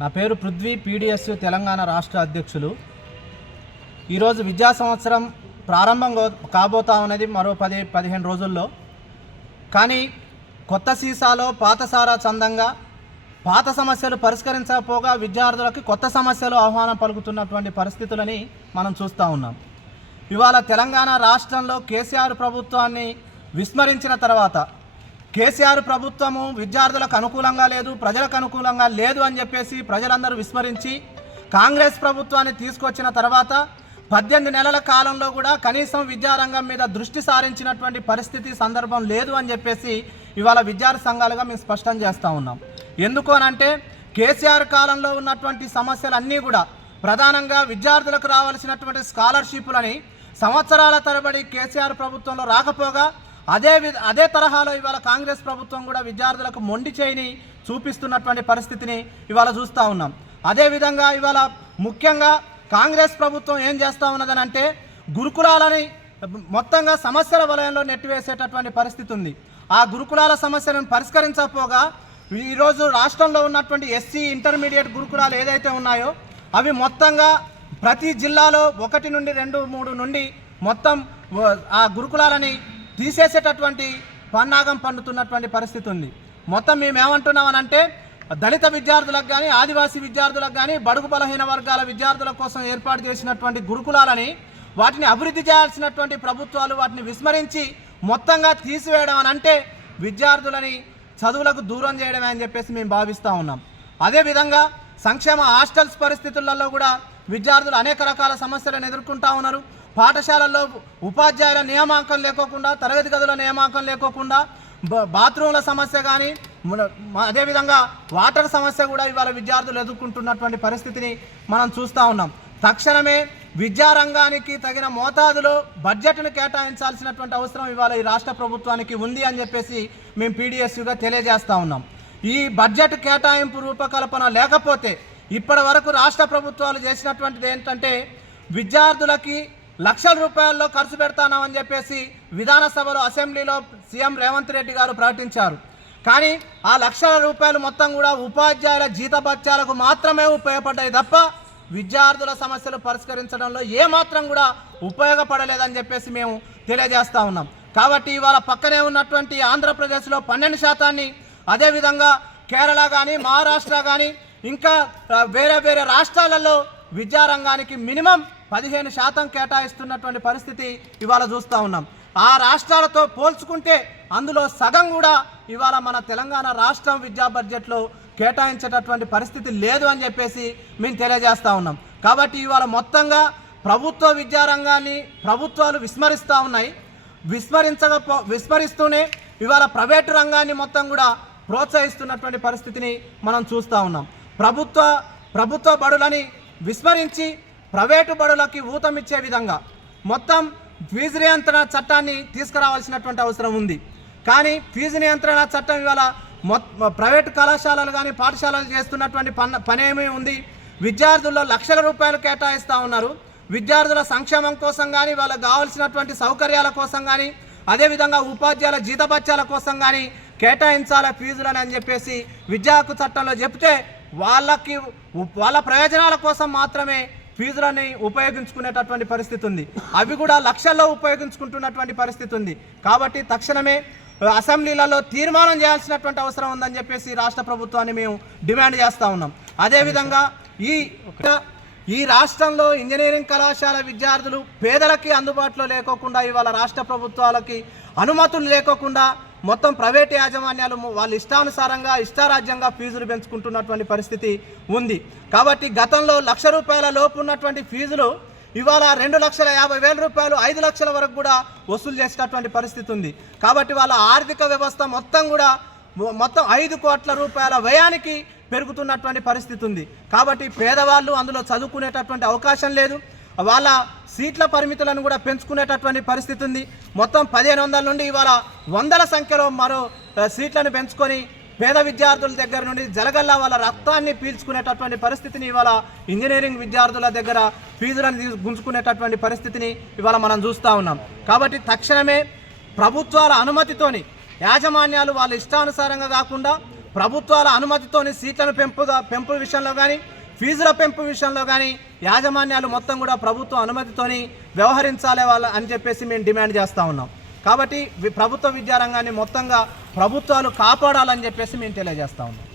నా పేరు పృథ్వీ, పీడిఎస్యు తెలంగాణ రాష్ట్ర అధ్యక్షులు. ఈరోజు విద్యా సంవత్సరం ప్రారంభం కాబోతా ఉన్నది మరో 10-15 రోజుల్లో. కానీ కొత్త సీసాలో పాత సారా చందంగా పాత సమస్యలు పరిష్కరించకపోగా విద్యార్థులకు కొత్త సమస్యలు ఆహ్వానం పలుకుతున్నటువంటి పరిస్థితులని మనం చూస్తూ ఉన్నాం. ఇవాళ తెలంగాణ రాష్ట్రంలో కేసీఆర్ ప్రభుత్వాన్ని విస్మరించిన తర్వాత కేసీఆర్ ప్రభుత్వము విద్యార్థులకు అనుకూలంగా లేదు, ప్రజలకు అనుకూలంగా లేదు అని చెప్పేసి ప్రజలందరూ విస్మరించి కాంగ్రెస్ ప్రభుత్వాన్ని తీసుకొచ్చిన తర్వాత 18 నెలల కాలంలో కూడా కనీసం విద్యారంగం మీద దృష్టి సారించినటువంటి పరిస్థితి సందర్భం లేదు అని చెప్పేసి ఇవాళ విద్యార్థి సంఘాలుగా మేము స్పష్టం చేస్తూ ఉన్నాం. ఎందుకు అనంటే కేసీఆర్ కాలంలో ఉన్నటువంటి సమస్యలన్నీ కూడా ప్రధానంగా విద్యార్థులకు రావాల్సినటువంటి స్కాలర్షిప్లని సంవత్సరాల తరబడి కేసీఆర్ ప్రభుత్వంలో రాకపోగా అదే తరహాలో ఇవాళ కాంగ్రెస్ ప్రభుత్వం కూడా విద్యార్థులకు మొండి చేయిని చూపిస్తున్నటువంటి పరిస్థితిని ఇవాళ చూస్తూ ఉన్నాం. అదేవిధంగా ఇవాళ ముఖ్యంగా కాంగ్రెస్ ప్రభుత్వం ఏం చేస్తూ ఉన్నదని అంటే గురుకులాలని మొత్తంగా సమస్యల వలయంలో నెట్టివేసేటటువంటి పరిస్థితి ఉంది. ఆ గురుకులాల సమస్యలను పరిష్కరించకపోగా ఈరోజు రాష్ట్రంలో ఉన్నటువంటి ఎస్సీ ఇంటర్మీడియట్ గురుకులాలు ఏదైతే ఉన్నాయో అవి మొత్తంగా ప్రతి జిల్లాలో 1 నుండి 2, 3 నుండి మొత్తం ఆ గురుకులాలని తీసేసేటటువంటి పన్నాగం పండుతున్నటువంటి పరిస్థితి ఉంది. మొత్తం మేము ఏమంటున్నామనంటే దళిత విద్యార్థులకు కానీ, ఆదివాసీ విద్యార్థులకు కానీ, బడుగు బలహీన వర్గాల విద్యార్థుల కోసం ఏర్పాటు చేసినటువంటి గురుకులాలని వాటిని అభివృద్ధి చేయాల్సినటువంటి ప్రభుత్వాలు వాటిని విస్మరించి మొత్తంగా తీసివేయడం అని అంటే విద్యార్థులని చదువులకు దూరం చేయడమే అని చెప్పేసి మేము భావిస్తూ ఉన్నాం. అదేవిధంగా సంక్షేమ హాస్టల్స్ పరిస్థితులలో కూడా విద్యార్థులు అనేక రకాల సమస్యలను ఎదుర్కొంటూ ఉన్నారు. పాఠశాలల్లో ఉపాధ్యాయుల నియామకం లేకోకుండా, తరగతి గదుల నియామకం లేకోకుండా, బాత్రూమ్ల సమస్య కానీ, అదేవిధంగా వాటర్ సమస్య కూడా ఇవాళ విద్యార్థులు ఎదుర్కొంటున్నటువంటి పరిస్థితిని మనం చూస్తూ ఉన్నాం. తక్షణమే విద్యారంగానికి తగిన మోతాదులో బడ్జెట్ను కేటాయించాల్సినటువంటి అవసరం ఇవాళ ఈ రాష్ట్ర ప్రభుత్వానికి ఉంది అని చెప్పేసి మేము పీడిఎస్యుగా తెలియజేస్తూ ఉన్నాం. ఈ బడ్జెట్ కేటాయింపు రూపకల్పన లేకపోతే ఇప్పటి వరకు రాష్ట్ర ప్రభుత్వాలు చేసినటువంటిది ఏంటంటే విద్యార్థులకి లక్షల రూపాయల్లో ఖర్చు పెడతానని చెప్పేసి విధానసభలో అసెంబ్లీలో సీఎం రేవంత్ రెడ్డి గారు ప్రకటించారు. కానీ ఆ లక్షల రూపాయలు మొత్తం కూడా ఉపాధ్యాయుల జీతభత్యాలకు మాత్రమే ఉపయోగపడ్డాయి తప్ప విద్యార్థుల సమస్యలు పరిష్కరించడంలో ఏమాత్రం కూడా ఉపయోగపడలేదని చెప్పేసి మేము తెలియజేస్తూ ఉన్నాం. కాబట్టి ఇవాళ పక్కనే ఉన్నటువంటి ఆంధ్రప్రదేశ్లో 12%, అదేవిధంగా కేరళ కానీ, మహారాష్ట్ర కానీ, ఇంకా వేరే రాష్ట్రాలలో విద్యారంగానికి మినిమం 15% కేటాయిస్తున్నటువంటి పరిస్థితి ఇవాళ చూస్తూ ఉన్నాం. ఆ రాష్ట్రాలతో పోల్చుకుంటే అందులో సగం కూడా ఇవాళ మన తెలంగాణ రాష్ట్రం విద్యా బడ్జెట్లో కేటాయించేటటువంటి పరిస్థితి లేదు అని చెప్పేసి మేము తెలియజేస్తూ ఉన్నాం. కాబట్టి ఇవాళ మొత్తంగా ప్రభుత్వ విద్యారంగాన్ని ప్రభుత్వాలు విస్మరిస్తూ ఉన్నాయి. విస్మరిస్తూనే ఇవాళ ప్రైవేటు రంగాన్ని మొత్తం కూడా ప్రోత్సహిస్తున్నటువంటి పరిస్థితిని మనం చూస్తూ ఉన్నాం. ప్రభుత్వ బడులని విస్మరించి ప్రైవేటు బడులకి ఊతమిచ్చే విధంగా మొత్తం ఫీజు నియంత్రణ చట్టాన్ని తీసుకురావాల్సినటువంటి అవసరం ఉంది. కానీ ఫీజు నియంత్రణ చట్టం ఇవాళ ప్రైవేటు కళాశాలలు కానీ, పాఠశాలలు చేస్తున్నటువంటి పనేమీ ఉంది. విద్యార్థుల్లో లక్షల రూపాయలు కేటాయిస్తూ ఉన్నారు. విద్యార్థుల సంక్షేమం కోసం కానీ, వాళ్ళకు కావాల్సినటువంటి సౌకర్యాల కోసం కానీ, అదేవిధంగా ఉపాధ్యాయుల జీతభత్యాల కోసం కానీ కేటాయించాల ఫీజులని అని చెప్పేసి విద్యా హక్కు చట్టంలో చెప్తే వాళ్ళ ప్రయోజనాల కోసం మాత్రమే ఫీజులని ఉపయోగించుకునేటటువంటి పరిస్థితి ఉంది. అవి కూడా లక్షల్లో ఉపయోగించుకుంటున్నటువంటి పరిస్థితి ఉంది. కాబట్టి తక్షణమే అసెంబ్లీలలో తీర్మానం చేయాల్సినటువంటి అవసరం ఉందని చెప్పేసి రాష్ట్ర ప్రభుత్వాన్ని మేము డిమాండ్ చేస్తూ ఉన్నాం. అదేవిధంగా ఈ రాష్ట్రంలో ఇంజనీరింగ్ కళాశాల విద్యార్థులు పేదలకి అందుబాటులో లేకోకుండా ఇవాళ రాష్ట్ర ప్రభుత్వాలకి అనుమతులు లేకోకుండా మొత్తం ప్రైవేట్ యాజమాన్యాలు వాళ్ళ ఇష్టానుసారంగా ఇష్టారాజ్యంగా ఫీజులు పెంచుకుంటున్నటువంటి పరిస్థితి ఉంది. కాబట్టి గతంలో ₹1,00,000 లోపు ఉన్నటువంటి ఫీజులు ఇవాళ ₹2,50,000 రూపాయలు 5 లక్షల వరకు కూడా వసూలు చేసేటటువంటి పరిస్థితి ఉంది. కాబట్టి వాళ్ళ ఆర్థిక వ్యవస్థ మొత్తం 5 కోట్ల రూపాయల వ్యయానికి పెరుగుతున్నటువంటి పరిస్థితి ఉంది. కాబట్టి పేదవాళ్ళు అందులో చదువుకునేటటువంటి అవకాశం లేదు. వాళ్ళ సీట్ల పరిమితులను కూడా పెంచుకునేటటువంటి పరిస్థితి ఉంది. మొత్తం 1500 నుండి ఇవాళ వందల సంఖ్యలో మరో సీట్లను పెంచుకొని పేద విద్యార్థుల దగ్గర నుండి జలగల్లా వాళ్ళ రక్తాన్ని పీల్చుకునేటటువంటి పరిస్థితిని ఇవాళ ఇంజనీరింగ్ విద్యార్థుల దగ్గర ఫీజులను గుంజుకునేటటువంటి పరిస్థితిని ఇవాళ మనం చూస్తూ ఉన్నాం. కాబట్టి తక్షణమే ప్రభుత్వాల అనుమతితోని యాజమాన్యాలు వాళ్ళ ఇష్టానుసారంగా కాకుండా ప్రభుత్వాల అనుమతితోని సీట్లను పెంపు విషయంలో కానీ ఫీజుల పెంపు విషయంలో కానీ యాజమాన్యాలు మొత్తం కూడా ప్రభుత్వ అనుమతితోని వ్యవహరించాలి అని చెప్పేసి మేము డిమాండ్ చేస్తూ ఉన్నాం. కాబట్టి ప్రభుత్వ విద్యారంగాన్ని మొత్తంగా ప్రభుత్వాలు కాపాడాలని చెప్పేసి మేము తెలియజేస్తూ ఉన్నాం.